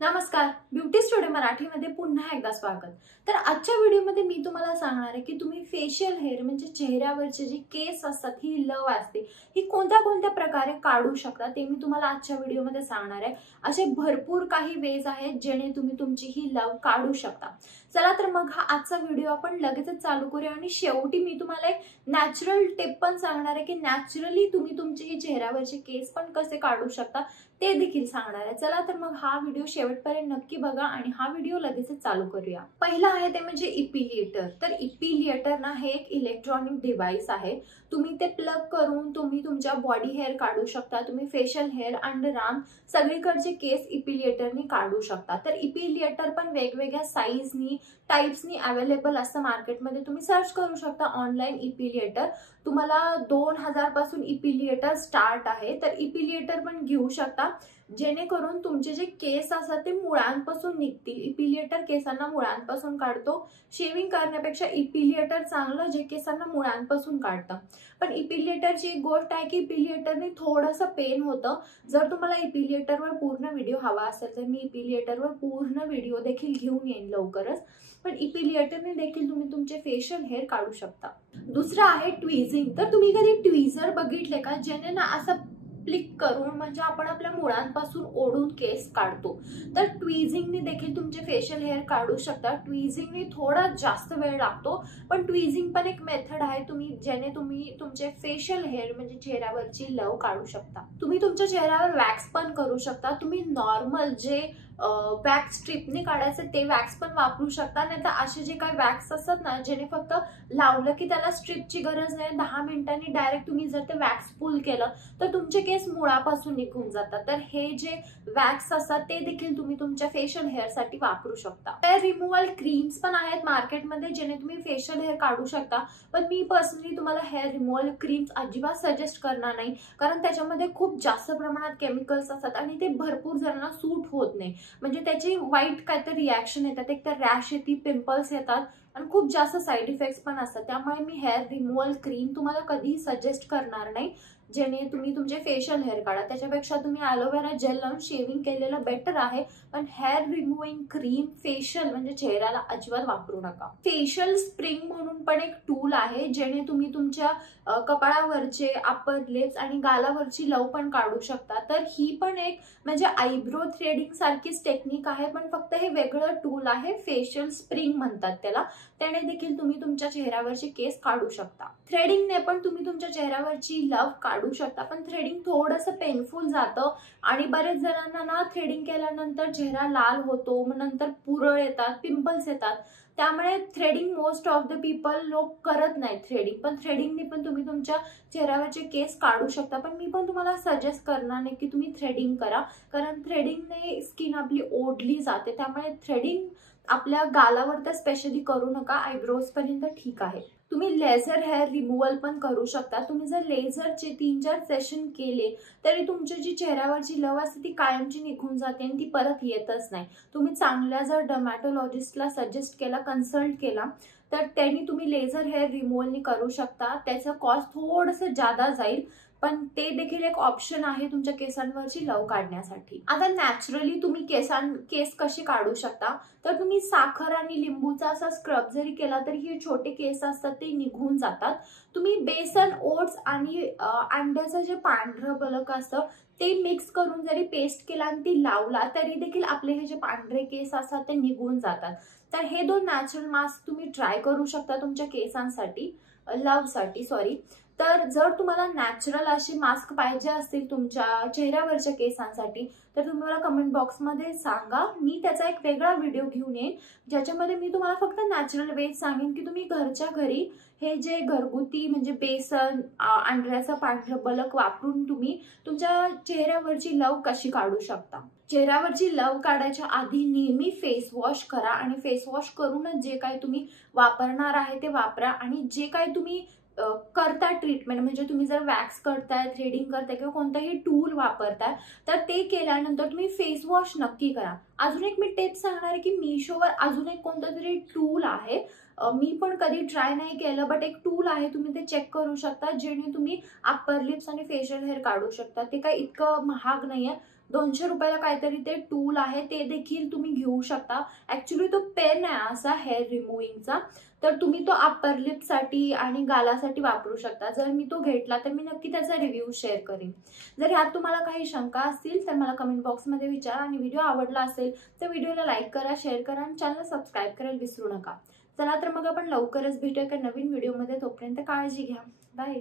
नमस्कार, beauty studio मराठीमध्ये पुन्हा एकदा स्वागत। तर आजच्या व्हिडिओमध्ये मी तुम्हाला सांगणार आहे की तुम्ही फेशियल हेअर म्हणजे चेहऱ्यावरचे जे केस असतात, ही लव असते, ही कोणत्या कोणत्या प्रकारे काढू शकता ते मी तुम्हाला आजच्या व्हिडिओमध्ये सांगणार आहे। असे भरपूर काही वेज आहेत जेणे तुम्ही तुमची ही लव काढू शकता। चला तर मग हा आजचा व्हिडिओ आपण लगेचच चालू करूया आणि शेवटी मी तुम्हाला एक नॅचरल टिप पण सांगणार आहे की नॅचरली तुम्ही तुमचे ही चेहऱ्यावरचे केस पण कसे काढू शकता ते देखील सांगणार आहे। चला तर मग हा व्हिडिओ शेवटपर्यंत नक्की बघा आणि हा व्हिडिओ लगेचच चालू करूया। पहिला आहे ते म्हणजे इपिलिएटर। तर इपिलिएटर ना हे एक इलेक्ट्रॉनिक डिव्हाइस आहे। तुम्ही ते प्लग करून तुम्ही तुमच्या बॉडी हेअर काढू शकता। तुम्ही फेशियल हेअर, अंडरआर्म सगळीकडचे केस इपिलिएटरनी काढू शकता। तर इपिलिएटर पण वेगवेगळ्या साईजनी टाइप्सनी अवेलेबल असतं मार्केटमध्ये। तुम्ही सर्च करू शकता ऑनलाईन इपिलिएटर। तुम्हाला 2000 पासून इपिलिएटर स्टार्ट आहे। तर इपिलिएटर पण घेऊ शकता जेणेकरून तुमचे जे केस असतात ते मुळांपासून निघतील। इपिलिएटर केसांना मुळांपासून काढतो। शेविंग करण्यापेक्षा इपिलिएटर चांगलं जे केसांना मुळांपासून काढतं। पण इपिलिएटरची एक गोष्ट आहे की इपिलिएटरने थोडंसं पेन होतं। जर तुम्हाला इपिलिएटरवर पूर्ण व्हिडिओ हवा असेल तर मी इपिलिएटरवर पूर्ण व्हिडिओ देखील घेऊन येईन लवकरच। पण इपिलिएटरने देखील तुम्ही तुमचे फेशियल हेअर काढू शकता। दुसरा आहे ट्विझिंग। तर तुम्ही कधी ट्विझर बघितले का, ज्याने ना असं फ्लिक करून म्हणजे आपण आपल्या मुळांपासून ओढून केस काढतो। तर ट्विझिंगने देखील तुमचे फेशियल हेअर काढू शकता। ट्विझिंगने थोडा जास्त वेळ लागतो, पण ट्विझिंग पण एक मेथड आहे ज्याने तुम्ही तुमचे फेशियल हेअर म्हणजे चेहऱ्यावरची लव काढू शकता। तुम्ही तुमच्या चेहऱ्यावर वॅक्स पण करू शकता। तुम्ही नॉर्मल जे वॅक्स स्ट्रिपने काढायचं ते वॅक्स पण वापरू शकता, नाही तर असे जे काही वॅक्स असतात ना ज्याने फक्त लावलं की त्याला स्ट्रिपची गरज नाही, 10 मिनिटांनी डायरेक्ट तुम्ही जर ते वॅक्स पुल केलं तर तुमचे केस मुळापासून निघून जातात। तर हे जे वॅक्स असतात ते देखील तुम्ही तुमच्या फेशियल हेअर साठी वापरू शकता। हेअर रिमूव्हल क्रीम्स पण आहेत मार्केटमध्ये जेणे तुम्ही फेशियल हेअर काढू शकता। पण मी पर्सनली तुम्हाला हेअर रिमूव्हल क्रीम्स अजिबात सजेस्ट करणार नाही, कारण त्याच्यामध्ये खूप जास्त प्रमाणात केमिकल्स असतात आणि ते भरपूर जणांना सूट होत नाही। म्हणजे त्याची वाईट काहीतरी रिॲक्शन येतात, एक तर रॅश येते, पिंपल्स येतात आणि खूप जास्त साईड इफेक्ट्स पण असतात। त्यामुळे मी हेअर रिमूव्हल क्रीम तुम्हाला कधीही सजेस्ट करणार नाही जेणे तुम्ही तुमचे फेशियल हेअर काढा। त्याच्यापेक्षा तुम्ही ॲलोवेरा जेल लावून शेविंग केलेलं बेटर आहे। पण हेअर रिमूव्हिंग क्रीम फेशियल म्हणजे चेहऱ्याला अजिबात वापरू नका। फेशियल स्प्रिंग म्हणून पण एक टूल आहे जेणे तुम्ही तुमच्या कपाळावरचे, अपर लिप्स आणि गालावरची लव पण काढू शकता। तर ही पण एक म्हणजे आयब्रो थ्रेडिंग सारखीच टेक्निक आहे, पण फक्त हे वेगळं टूल आहे। फेशियल स्प्रिंग म्हणतात त्याला। त्याने देखील तुम्ही तुमच्या चेहऱ्यावरचे केस काढू शकता। थ्रेडिंगने पण तुम्ही तुमच्या चेहऱ्यावरची लव काढू शकता, पण थ्रेडिंग थोडंसं पेनफुल जातं आणि बरेच जणांना ना थ्रेडिंग केल्यानंतर चेहरा लाल होतो, मग नंतर पुरळ येतात, पिंपल्स येतात। त्यामुळे threading most of the people लोक करत नाही थ्रेडिंग। पण थ्रेडिंगने पण तुम्ही तुमच्या चेहऱ्यावरचे केस काढू शकता। पण मी पण तुम्हाला सजेस्ट करणार नाही की तुम्ही थ्रेडिंग करा, कारण थ्रेडिंगने स्किन आपली ओढली जाते। त्यामुळे थ्रेडिंग आपल्या गालावर तर स्पेशली करू नका, आयब्रोज पर्यंत ठीक आहे। तुम्ही लेझर हेअर रिमूव्हल पण करू शकता। तुम्ही जर लेझरचे 3-4 सेशन केले तरी तुमची जी चेहऱ्यावरची लव असते ती कायमची निघून जाते आणि ती परत येतच नाही। तुम्ही चांगल्या जर डर्मॅटोलॉजिस्टला सजेस्ट केला, कन्सल्ट केला तर त्यांनी तुम्ही लेझर हेअर रिमूव्हलनी करू शकता। त्याचं कॉस्ट थोडंसं जादा जाईल, पण ते देखील एक ऑप्शन आहे तुमच्या केसांवरची लव काढण्यासाठी। आता नॅचरली तुम्ही केस कशी काढू शकता, तर तुम्ही साखर आणि लिंबूचा असा स्क्रब जरी केला तरी हे छोटे केस असतात ते निघून जातात। तुम्ही बेसन, ओट्स आणि अंड्याचं जे पांढरं बलक असतं ते मिक्स करून जरी पेस्ट केला आणि ती लावला तरी देखील आपले हे जे पांढरे केस असतात ते निघून जातात। तर हे 2 नॅचरल मास्क तुम्ही ट्राय करू शकता तुमच्या केसांसाठी, लवसाठी सॉरी। तर जर तुम्हाला नॅचरल अशी मास्क पाहिजे असतील तुमच्या चेहऱ्यावरच्या केसांसाठी तर तुम्ही मला कमेंट बॉक्समध्ये सांगा। मी त्याचा एक वेगळा व्हिडिओ घेऊन येईन ज्याच्यामध्ये मी तुम्हाला फक्त नॅचरल वेज सांगेन की तुम्ही घरच्या घरी हे जे घरगुती म्हणजे बेसन, अंड्याचं पांढरं बलक वापरून तुम्ही तुमच्या चेहऱ्यावरची लव कशी काढू शकता। चेहऱ्यावरची लव काढायच्या आधी नेहमी फेस वॉश करा आणि फेस वॉश करूनच जे काही तुम्ही वापरणार आहे ते वापरा। आणि जे काही तुम्ही करता ट्रीटमेंट म्हणजे तुम्ही जर वॅक्स करताय, थ्रेडिंग करताय किंवा कोणताही टूल वापरताय तर ते केल्यानंतर तुम्ही फेस वॉश नक्की करा। अजून एक मी टिप सांगणार आहे की मीशोवर अजून एक कोणता तरी टूल आहे, मी पण कधी ट्राय नाही केलं, बट एक टूल आहे, तुम्ही ते चेक करू शकता जेणे तुम्ही अप्पर लिप्स आणि फेशियल हेअर काढू शकता। ते काही इतकं महाग नाहीये, 200 रुपयाला काहीतरी ते टूल आहे, ते देखील तुम्ही घेऊ शकता. ऍक्च्युली तो पेन आहे असा हेअर रिमूव्हिंगचा, तर तुम्ही तो अप्पर लिपसाठी आणि गालासाठी वापरू शकता. जर मी तो घेतला तर मी नक्की त्याचा रिव्ह्यू शेअर करेन. जर यात तुम्हाला काही शंका असतील तर मला कमेंट बॉक्समध्ये विचारा, आणि व्हिडिओ आवडला असेल तर व्हिडिओला लाईक करा, शेअर करा आणि चॅनल सबस्क्राईब करायला विसरू नका. चला तर मग आपण लवकरच भेटूया एका नवीन व्हिडिओमध्ये. तोपर्यंत काळजी घ्या. बाय.